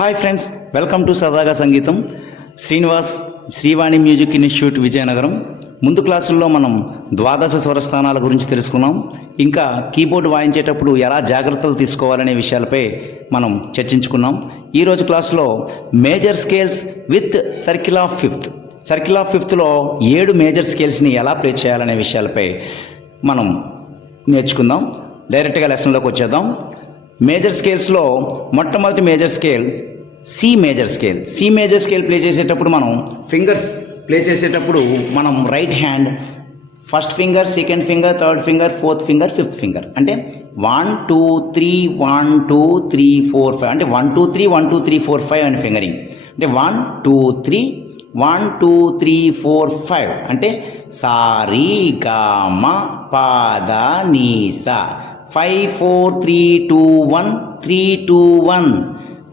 Hi friends, welcome to సరదాగా సంగీతం. Srinivas, Srivani music institute, Vizianagaram. ముందు క్లాసుల్లో మనం ద్వాదశ స్వరస్థానాల గురించి తెలుసుకున్నాం. ఇంకా కీబోర్డ్ వాయించేటప్పుడు ఎలా జాగ్రత్తలు తీసుకోవాలనే విషయాలపై మనం చర్చించుకున్నాం. ఈరోజు క్లాసులో major scales with circle of fifth. Circle of ఫిఫ్త్లో 7 మేజర్ స్కేల్స్ని ఎలా ప్లే చేయాలనే విషయాలపై మనం నేర్చుకుందాం. డైరెక్ట్గా లెసన్లోకి వచ్చేద్దాం. మేజర్ స్కేల్స్లో మొట్టమొదటి major scale C major scale. C major scale play చేసేటప్పుడు మనం ఫింగర్స్ ప్లే చేసేటప్పుడు మనం right hand first finger, second finger, third finger, fourth finger, fifth finger అంటే 1 2 3 1 2 3 4 5 అంటే 1 2 3 1 2 3 4 5 అని ఫింగరింగ్. అంటే 1 2 3 1 2 3 4 5 అంటే సా రి గా మా పా దా నీ సా. 5 4 3 2 1 3 2 1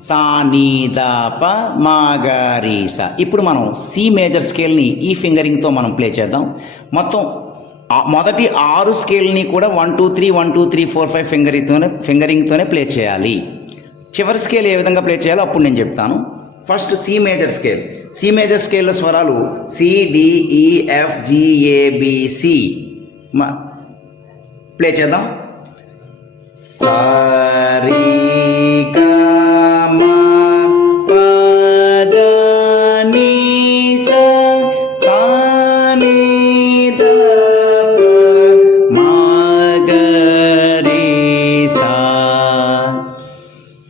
సా నీ దా ప మా గా రి సా. ఇప్పుడు మనం సి మేజర్ స్కేల్ని ఈ ఫింగరింగ్తో మనం ప్లే చేద్దాం. మొత్తం మొదటి 6 స్కేల్ని కూడా 1 2 3 1 2 3 4 5 ఫింగరింగ్తోనే ప్లే చేయాలి. చివరి స్కేల్ ఏ విధంగా ప్లే చేయాలో అప్పుడు నేను చెప్తాను. First C major scale. C major స్కేల్లో స్వరాలు C D E F G A B C. Play చేద్దాం. సా రి గా మా పా దా నీ సా. సా నీ దా ప మా గా రి సా.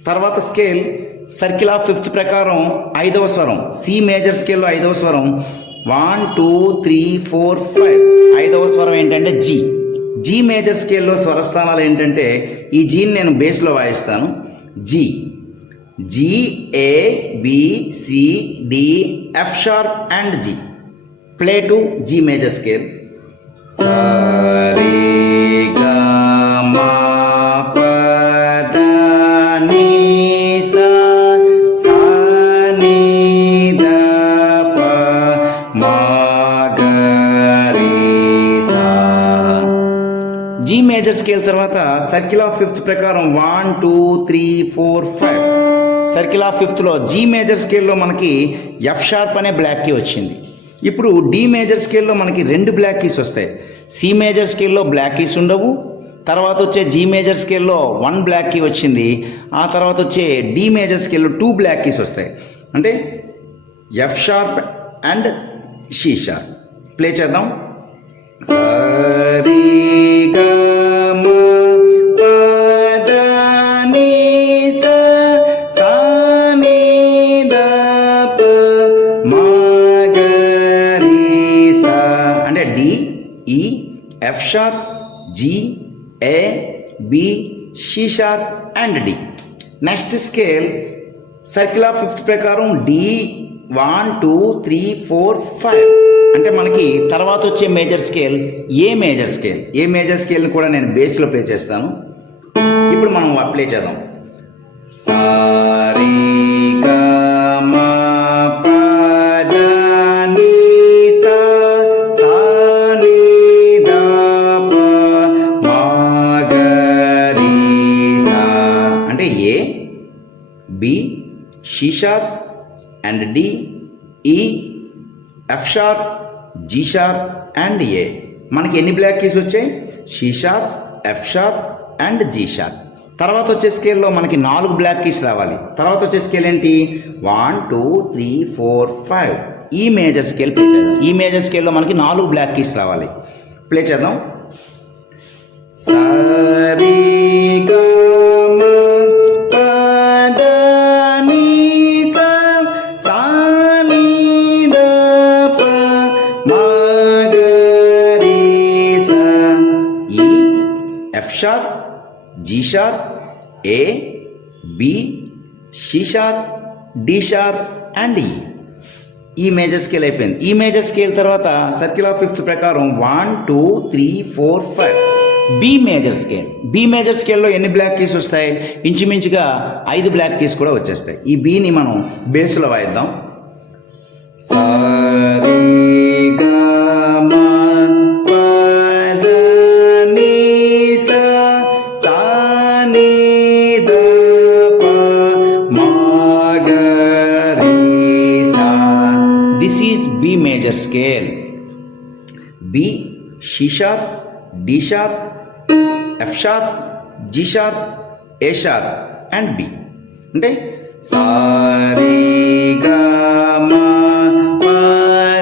తర్వాత స్కేల్ సర్కిల్ ఆఫ్ ఫిఫ్త్ ప్రకారం 5వ స్వరం. సి మేజర్ స్కేల్లో 5వ స్వరం 1 2 3 4 5. 5వ స్వరం ఏంటంటే జీ. జీ మేజర్ స్కేల్లో స్వరస్థానాలు ఏంటంటే ఈ జీని నేను బేస్లో వాయిస్తాను. G G A B C D F sharp and G. Play to G major scale. సా రి గా మా పా దా నీ సా. సా నీ దా ప మా గా రి సా. జీ మేజర్ స్కేల్ తర్వాత సర్కిల్ ఆఫ్ ఫిఫ్త్ ప్రకారం 1 2 3 4 5. సర్కిల్ ఆఫ్ ఫిఫ్త్లో జీ మేజర్ స్కేల్లో మనకి ఎఫ్ షార్ప్ అనే బ్లాక్ కీ వచ్చింది. ఇప్పుడు డి మేజర్ స్కేల్లో మనకి 2 బ్లాక్ కీస్ వస్తాయి. సి మేజర్ స్కేల్లో బ్లాక్ కీస్ ఉండవు. తర్వాత వచ్చే జీ మేజర్ స్కేల్లో 1 బ్లాక్ కీ వచ్చింది. ఆ తర్వాత వచ్చే డి మేజర్ స్కేల్లో 2 బ్లాక్ కీస్ వస్తాయి. అంటే F sharp and C sharp. Play చేద్దాం. సా రి గా మా పా దా నీ సా. సా నీ దా ప మా గా రి సా. అంటే D E F sharp G A B C sharp and D. Next scale circle of fifth ప్రకారం డి 1 2 3 4 5. అంటే మనకి తర్వాత వచ్చే major scale A major scale. A major స్కేల్ని కూడా నేను బేస్లో ప్లే చేస్తాను. ఇప్పుడు మనం ప్లే చేద్దాం. సా రి గా మా పా దా నీ సా. సా నీ దా ప మా గా రి సా. అంటే A B C sharp and D E F sharp G sharp and A. మనకి ఎన్ని బ్లాక్ కీస్ వచ్చాయి? C sharp, F sharp and G sharp. తర్వాత వచ్చే స్కేల్లో మనకి 4 బ్లాక్ కీస్ రావాలి. తర్వాత వచ్చే స్కేల్ ఏంటి? 1 2 3 4 5. ఈ మేజర్ స్కేల్ ప్లే చేద్దాం. ఈ మేజర్ స్కేల్లో మనకి 4 బ్లాక్ కీస్ రావాలి. ప్లే చేద్దాం. సా రి గా మా పా దా నీ సా. సా నీ దా ప మా గా రి సా. E F sharp G sharp A B C sharp D sharp and E. E major scale అయిపోయింది. ఈ మేజర్ స్కేల్ తర్వాత సర్కిల్ ఆఫ్ ఫిఫ్త్ ప్రకారం 1 2 3 4 5. B major scale. B major స్కేల్లో ఎన్ని బ్లాక్ కీస్ వస్తాయి? ఇంచుమించుగా 5 బ్లాక్ కీస్ కూడా వచ్చేస్తాయి. ఈ బిని మనం బేస్లో వాయిద్దాం. సా రి గా మా పా దా నీ సా. సా నీ దా ప మా గా B major scale. B C sharp, D sharp, F sharp, G sharp, A sharp and B. అంటే సా రే గా మా పా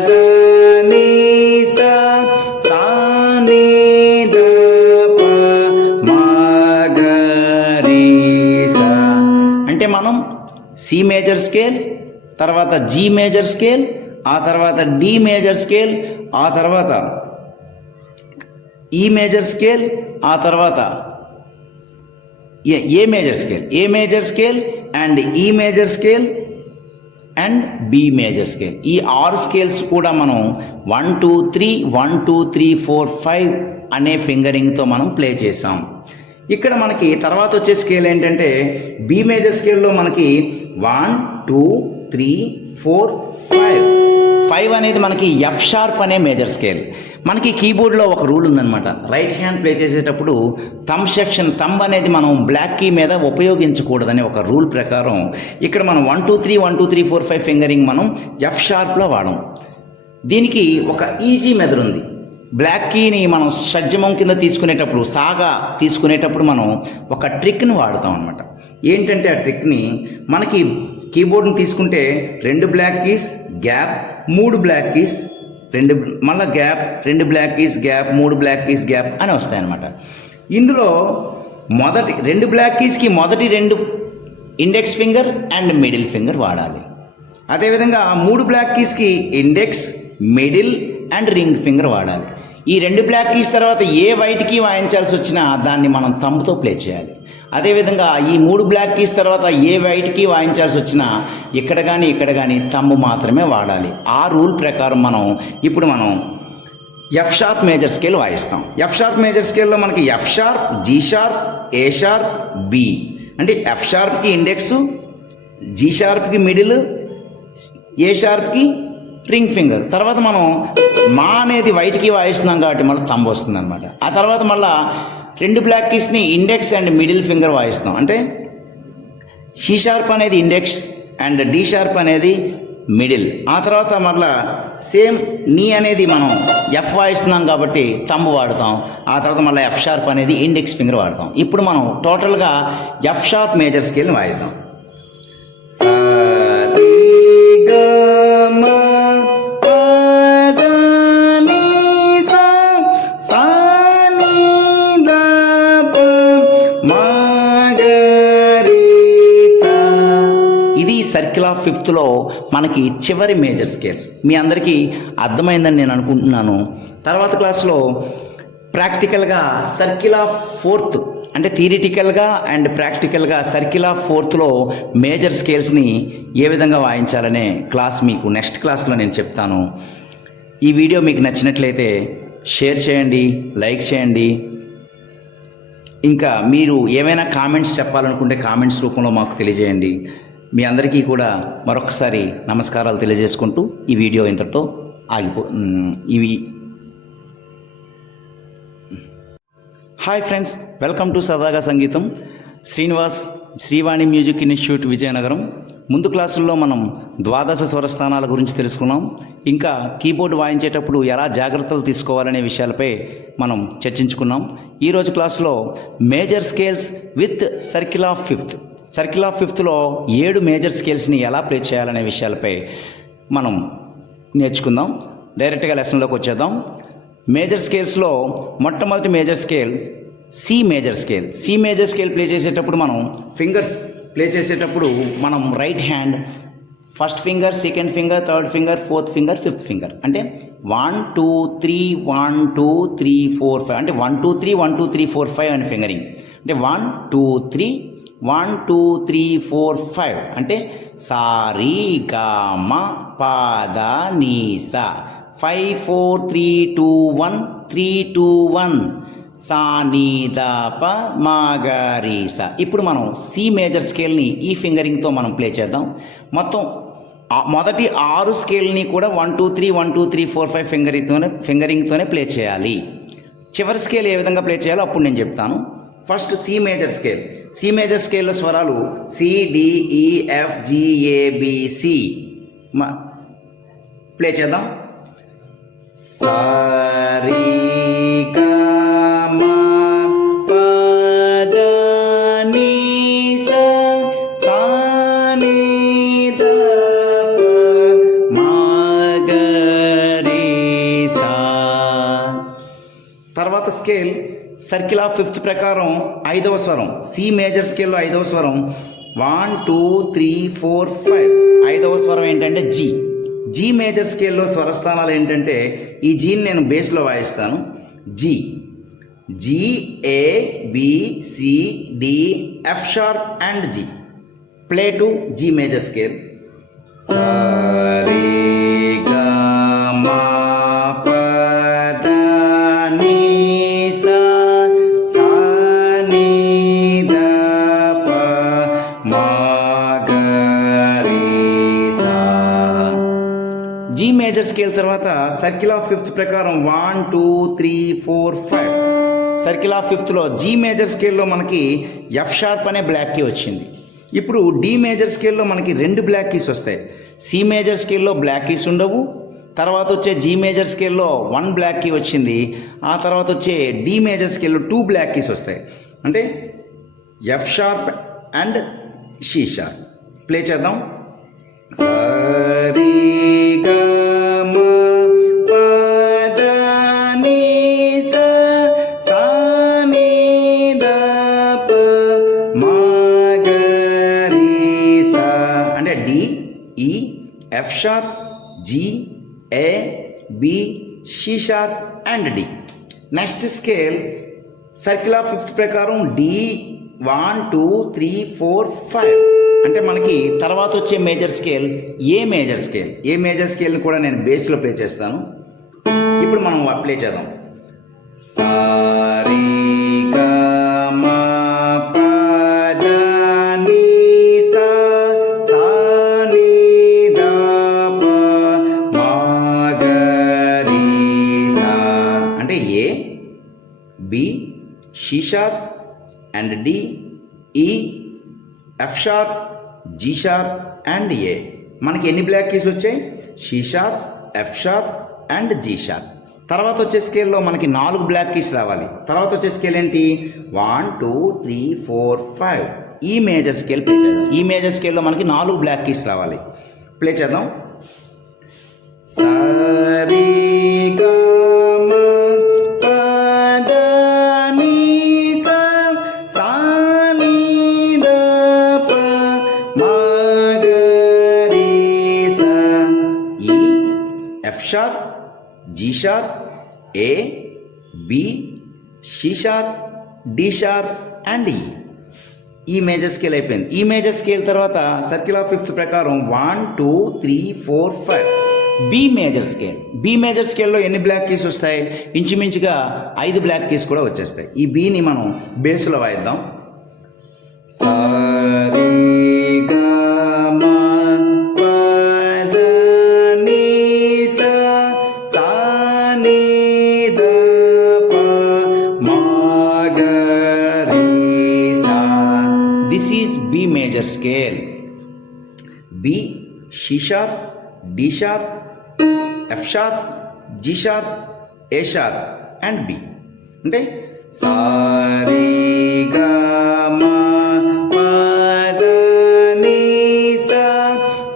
గా ని సా సా ని ద ప మా గా రి సా. అంటే మనం సి మేజర్ స్కేల్, తర్వాత జీ మేజర్ స్కేల్, ఆ తర్వాత డి మేజర్ స్కేల్, ఆ తర్వాత ఈ మేజర్ స్కేల్, ఆ తర్వాత A major scale and E major scale and B major scale. ఈ 6 స్కేల్స్ కూడా మనం 1 2 3 1 2 3 4 5 అనే ఫింగరింగ్తో మనం ప్లే చేసాం. ఇక్కడ మనకి తర్వాత వచ్చే స్కేల్ ఏంటంటే బి మేజర్ స్కేల్లో మనకి 1 2 3 4 5 అనేది మనకి ఎఫ్ షార్ప్ అనే మేజర్ స్కేల్. మనకి కీబోర్డ్లో ఒక రూల్ ఉందన్నమాట. రైట్ హ్యాండ్ ప్లే చేసేటప్పుడు థంబ్ అనేది మనం బ్లాక్ కీ మీద ఉపయోగించకూడదనే ఒక రూల్ ప్రకారం ఇక్కడ మనం 1 2 3 1 2 3 4 5 ఫింగరింగ్ మనం ఎఫ్ షార్ప్లో వాడం. దీనికి ఒక ఈజీ మెథడ్ ఉంది. బ్లాక్ కీని మనం షడ్జమం కింద తీసుకునేటప్పుడు, సాగా తీసుకునేటప్పుడు మనం ఒక ట్రిక్ని వాడుతాం అనమాట. ఏంటంటే ఆ ట్రిక్ని మనకి కీబోర్డ్ని తీసుకుంటే 2 black keys gap, 3 black keys, మళ్ళీ gap, 2 black keys gap, 3 black keys gap అని వస్తాయన్నమాట. ఇందులో మొదటి 2 బ్లాక్ కీస్కి మొదటి 2 index finger and middle finger వాడాలి. అదేవిధంగా 3 బ్లాక్ కీస్కి index, middle and ring finger వాడాలి. ఈ 2 బ్లాక్ కీస్ తర్వాత ఏ వైట్ కీ వాయించాల్సి వచ్చినా దాన్ని మనం థంబ్తో ప్లే చేయాలి. అదేవిధంగా ఈ 3 బ్లాక్ కీస్ తర్వాత ఏ వైట్ కీ వాయించాల్సి వచ్చినా ఇక్కడ కానీ థంబ్ మాత్రమే వాడాలి. ఆ రూల్ ప్రకారం ఇప్పుడు మనం ఎఫ్ షార్ప్ మేజర్ స్కేల్ వాయిస్తాం. ఎఫ్ షార్ప్ మేజర్ స్కేల్లో మనకి F sharp, G sharp, A sharp, B. అంటే ఎఫ్ షార్ప్కి ఇండెక్స్, జీ షార్ప్కి మిడిల్, ఏ షార్ప్కి రింగ్ ఫింగర్. తర్వాత మనం మా అనేది వైట్కి వాయిస్తున్నాం కాబట్టి మళ్ళీ థంబ్ వస్తుంది అనమాట. ఆ తర్వాత మళ్ళీ 2 బ్లాక్ కీస్ని ఇండెక్స్ అండ్ మిడిల్ ఫింగర్ వాయిస్తాం. అంటే సి షార్ప్ అనేది ఇండెక్స్ అండ్ డి షార్ప్ అనేది మిడిల్. ఆ తర్వాత మళ్ళీ సేమ్ నీ అనేది మనం ఎఫ్ వాయిస్తున్నాం కాబట్టి థంబ్ వాడతాం. ఆ తర్వాత మళ్ళీ ఎఫ్ షార్ప్ అనేది ఇండెక్స్ ఫింగర్ వాడతాం. ఇప్పుడు మనం టోటల్గా ఎఫ్ షార్ప్ మేజర్ స్కేల్ని వాయిద్దాం. సా రే గా మా సర్కిల్ ఆఫ్ ఫిఫ్త్లో మనకి చివరి మేజర్ స్కేల్స్. మీ అందరికీ అర్థమైందని నేను అనుకుంటున్నాను. తర్వాత క్లాస్లో ప్రాక్టికల్గా సర్కిల్ ఆఫ్ ఫోర్త్, అంటే థియరిటికల్గా అండ్ ప్రాక్టికల్గా సర్కిల్ ఆఫ్ ఫోర్త్లో మేజర్ స్కేల్స్ని ఏ విధంగా వాయించాలనే క్లాస్ మీకు నెక్స్ట్ క్లాస్లో నేను చెప్తాను. ఈ వీడియో మీకు నచ్చినట్లయితే షేర్ చేయండి, లైక్ చేయండి. ఇంకా మీరు ఏమైనా కామెంట్స్ చెప్పాలనుకుంటే కామెంట్స్ రూపంలో మాకు తెలియజేయండి. మీ అందరికీ కూడా మరొకసారి నమస్కారాలు తెలియజేసుకుంటూ ఈ వీడియో ఇంతటితో హాయ్ ఫ్రెండ్స్, వెల్కమ్ టు సదాగా సంగీతం. Srinivas, Srivani music institute, Vizianagaram. ముందు క్లాసుల్లో మనం ద్వాదశ స్వరస్థానాల గురించి తెలుసుకున్నాం. ఇంకా కీబోర్డ్ వాయించేటప్పుడు ఎలా జాగ్రత్తలు తీసుకోవాలనే విషయాలపై మనం చర్చించుకున్నాం. ఈరోజు క్లాసులో major scales with circle of ఫిఫ్త్లో 7 మేజర్ స్కేల్స్ని ఎలా ప్లే చేయాలనే విషయాలపై మనం నేర్చుకుందాం. డైరెక్ట్గా లెసన్లోకి వచ్చేద్దాం. మేజర్ స్కేల్స్లో మొట్టమొదటి major scale C major scale play చేసేటప్పుడు మనం ఫింగర్స్ ప్లే చేసేటప్పుడు మనం right hand first finger, second finger, third finger, fourth finger, fifth finger. అంటే 1 2 3 1 2 3 4 5 అంటే 1 2 3 1 2 3 4 5 అని ఫింగరింగ్. అంటే 1 2 3 1 2 3 4 5 అంటే సా రి గా మా పా దా నీ సా. 5 4 3 2 1 3 2 1 సా నీ దా ప మా గా రి సా. ఇప్పుడు మనం సి మేజర్ స్కేల్ని ఈ ఫింగరింగ్తో మనం ప్లే చేద్దాం. మొత్తం మొదటి 6 స్కేల్ని కూడా 1 2 3 1 2 3 4 5 ఫింగరింగ్తోనే ప్లే చేయాలి. చివరి స్కేల్ ఏ విధంగా ప్లే చేయాలో అప్పుడు నేను చెప్తాను. ఫస్ట్ సి మేజర్ స్కేల్లో స్వరాలు C, D, E, F, G, A, B, C. Play చేద్దాం. సారీ తర్వాత స్కేల్ సర్కిల్ ఆఫ్ ఫిఫ్త్ ప్రకారం 5వ స్వరం సి మేజర్ స్కేల్లో 5వ స్వరం 1 2 3 4 5. 5వ స్వరం ఏంటంటే జీ. జీ మేజర్ స్కేల్లో స్వరస్థానాలు ఏంటంటే ఈ జీని నేను బేస్లో వాయిస్తాను. G G A B C D F sharp and G. Play to G major scale. Sorry G major scale తర్వాత సర్కిల్ ఆఫ్ ఫిఫ్త్ ప్రకారం 1 2 3 4 5. సర్కిల్ ఆఫ్ ఫిఫ్త్లో జీ మేజర్ స్కేల్లో మనకి ఎఫ్ షార్ప్ అనే బ్లాక్ కీ వచ్చింది. ఇప్పుడు డి మేజర్ స్కేల్లో మనకి 2 బ్లాక్ కీస్ వస్తాయి. సి మేజర్ స్కేల్లో బ్లాక్ కీస్ ఉండవు. తర్వాత వచ్చే జీ మేజర్ స్కేల్లో 1 బ్లాక్ కీ వచ్చింది. ఆ తర్వాత వచ్చే డి మేజర్ స్కేల్లో 2 బ్లాక్ కీస్ వస్తాయి. అంటే F sharp and C sharp. Play చేద్దాం. సరి అంటే D E F sharp G A B C sharp and D. Next scale circle of fifth ప్రకారం డి 1 2 3 4 5. అంటే మనకి తర్వాత వచ్చే major scale A major scale. A major స్కేల్ని కూడా నేను బేస్లో ప్లే చేస్తాను. ఇప్పుడు మనం ప్లే చేద్దాం. సారీ అంటే A B C sharp and D E F sharp G sharp and A. మనకి ఎన్ని బ్లాక్ కీస్ వచ్చాయి? C sharp F sharp and G sharp. తర్వాత వచ్చే స్కేల్లో మనకి 4 బ్లాక్ కీస్ రావాలి. తర్వాత వచ్చే స్కేల్ ఏంటి? 1 2 3 4 5. ఈ మేజర్ స్కేల్ ప్లే చేద్దాం. ఈ మేజర్ స్కేల్లో మనకి 4 బ్లాక్ కీస్ రావాలి. ప్లే చేద్దాం. సరి F sharp G sharp A B C sharp D sharp and E. E major scale అయిపోయింది. ఈ మేజర్ స్కేల్ తర్వాత సర్కిల్ ఆఫ్ ఫిఫ్త్ ప్రకారం 1 2 3 4 5. B major scale. B major స్కేల్లో ఎన్ని బ్లాక్ కీస్ వస్తాయి? ఇంచుమించుగా 5 బ్లాక్ కీస్ కూడా వచ్చేస్తాయి. ఈ బిని మనం బేస్లో వాయిద్దాం. సరి This is B major scale. B, C sharp, D sharp, F sharp, G sharp, A sharp and B. అంటే సారీ గా మా పద ని సా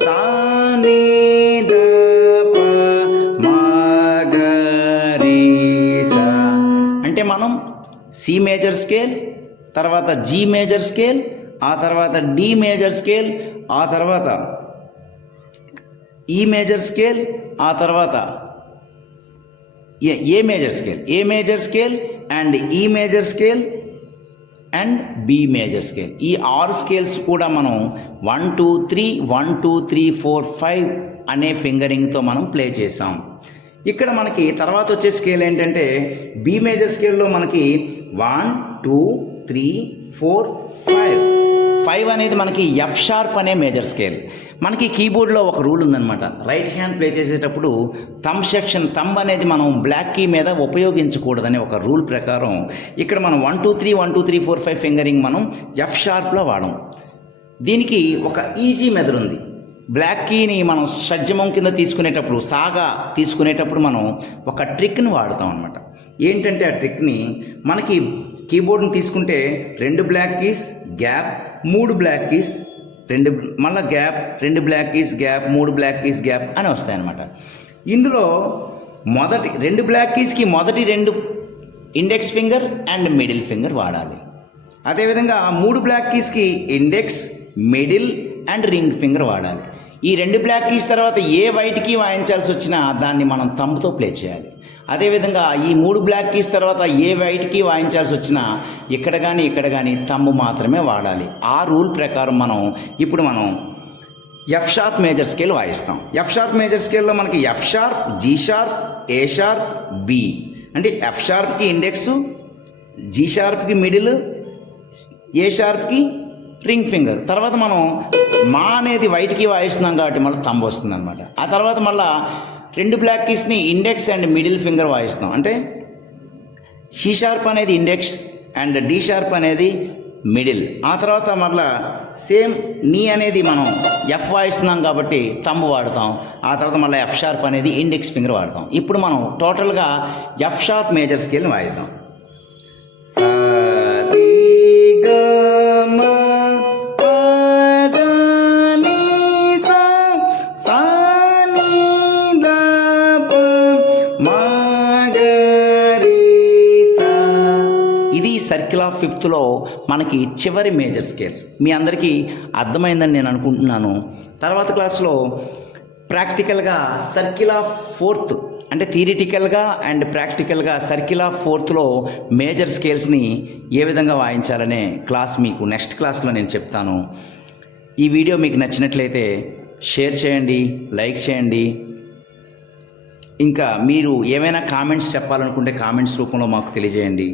సా ని ద ప మా గ రి సా. అంటే మనం సి మేజర్ స్కేల్, తర్వాత జీ మేజర్ స్కేల్, ఆ తర్వాత డి మేజర్ స్కేల్, ఆ తర్వాత ఈ మేజర్ స్కేల్, ఆ తర్వాత A major scale, A major scale and E major scale and B major scale. ఈ 6 స్కేల్స్ కూడా మనం 1 2 3 1 2 3 4 5 అనే ఫింగరింగ్తో మనం ప్లే చేసాం. ఇక్కడ మనకి తర్వాత వచ్చే స్కేల్ ఏంటంటే బి మేజర్ స్కేల్లో మనకి 1 2 3 4 5. 5 అనేది మనకి ఎఫ్ షార్ప్ అనే మేజర్ స్కేల్. మనకి కీబోర్డ్లో ఒక రూల్ ఉందన్నమాట. రైట్ హ్యాండ్ ప్లే చేసేటప్పుడు థంబ్ అనేది మనం బ్లాక్ కీ మీద ఉపయోగించకూడదనే ఒక రూల్ ప్రకారం ఇక్కడ మనం 1 2 3 1 2 3 4 5 ఫింగరింగ్ మనం ఎఫ్ షార్ప్లో వాడం. దీనికి ఒక ఈజీ మెథడ్ ఉంది. బ్లాక్ కీని మనం షడ్జమం కింద తీసుకునేటప్పుడు సాగా తీసుకునేటప్పుడు మనం ఒక ట్రిక్ని వాడతాం అనమాట. ఏంటంటే ఆ ట్రిక్ని మనకి కీబోర్డ్ని తీసుకుంటే 2 black keys gap, 3 black keys మళ్ళీ gap, 2 black keys gap, 3 black keys gap అని వస్తాయన్నమాట. ఇందులో మొదటి 2 బ్లాక్ కీస్కి మొదటి 2 index finger and middle finger వాడాలి. అదేవిధంగా 3 బ్లాక్ కీస్కి index, middle and ring finger వాడాలి. ఈ 2 బ్లాక్ కీస్ తర్వాత ఏ వైట్ కీ వాయించాల్సి వచ్చినా దాన్ని మనం థంబ్తో ప్లే చేయాలి. అదేవిధంగా ఈ 3 బ్లాక్ కీస్ తర్వాత ఏ వైట్ కీ వాయించాల్సి వచ్చినా ఇక్కడ కానీ థంబ్ మాత్రమే వాడాలి. ఆ రూల్ ప్రకారం ఇప్పుడు మనం ఎఫ్ షార్ప్ మేజర్ స్కేల్ వాయిస్తాం. ఎఫ్ షార్ప్ మేజర్ స్కేల్లో మనకి F sharp, G sharp, A sharp, B. అంటే ఎఫ్ షార్ప్కి ఇండెక్స్, జీ షార్ప్కి మిడిల్, ఏ షార్ప్కి రింగ్ ఫింగర్. తర్వాత మనం మా అనేది వైట్కి వాయిస్తున్నాం కాబట్టి మళ్ళీ థంబ్ వస్తుంది అనమాట. ఆ తర్వాత మళ్ళీ 2 బ్లాక్ కీస్ని ఇండెక్స్ అండ్ మిడిల్ ఫింగర్ వాయిస్తాం. అంటే సి షార్ప్ అనేది ఇండెక్స్ అండ్ డి షార్ప్ అనేది మిడిల్. ఆ తర్వాత మళ్ళీ సేమ్ నీ అనేది మనం ఎఫ్ వాయిస్తున్నాం కాబట్టి థంబ్ వాడతాం. ఆ తర్వాత మళ్ళీ ఎఫ్ షార్ప్ అనేది ఇండెక్స్ ఫింగర్ వాడతాం. ఇప్పుడు మనం టోటల్గా ఎఫ్ షార్ప్ మేజర్ స్కేల్ని వాయిద్దాం. ఇది సర్కిల్ ఆఫ్ ఫిఫ్త్లో మనకి చివరి మేజర్ స్కేల్స్. మీ అందరికీ అర్థమైందని నేను అనుకుంటున్నాను. తర్వాత క్లాస్లో ప్రాక్టికల్గా సర్కిల్ ఆఫ్ ఫోర్త్ అంటే థియరిటికల్గా అండ్ ప్రాక్టికల్గా సర్కిల్ ఆఫ్ ఫోర్త్లో మేజర్ స్కేల్స్ని ఏ విధంగా వాయించాలనే క్లాస్ మీకు నెక్స్ట్ క్లాస్లో నేను చెప్తాను. ఈ వీడియో మీకు నచ్చినట్లయితే షేర్ చేయండి, లైక్ చేయండి. ఇంకా మీరు ఏమైనా కామెంట్స్ చెప్పాలనుకుంటే కామెంట్స్ రూపంలో మాకు తెలియజేయండి.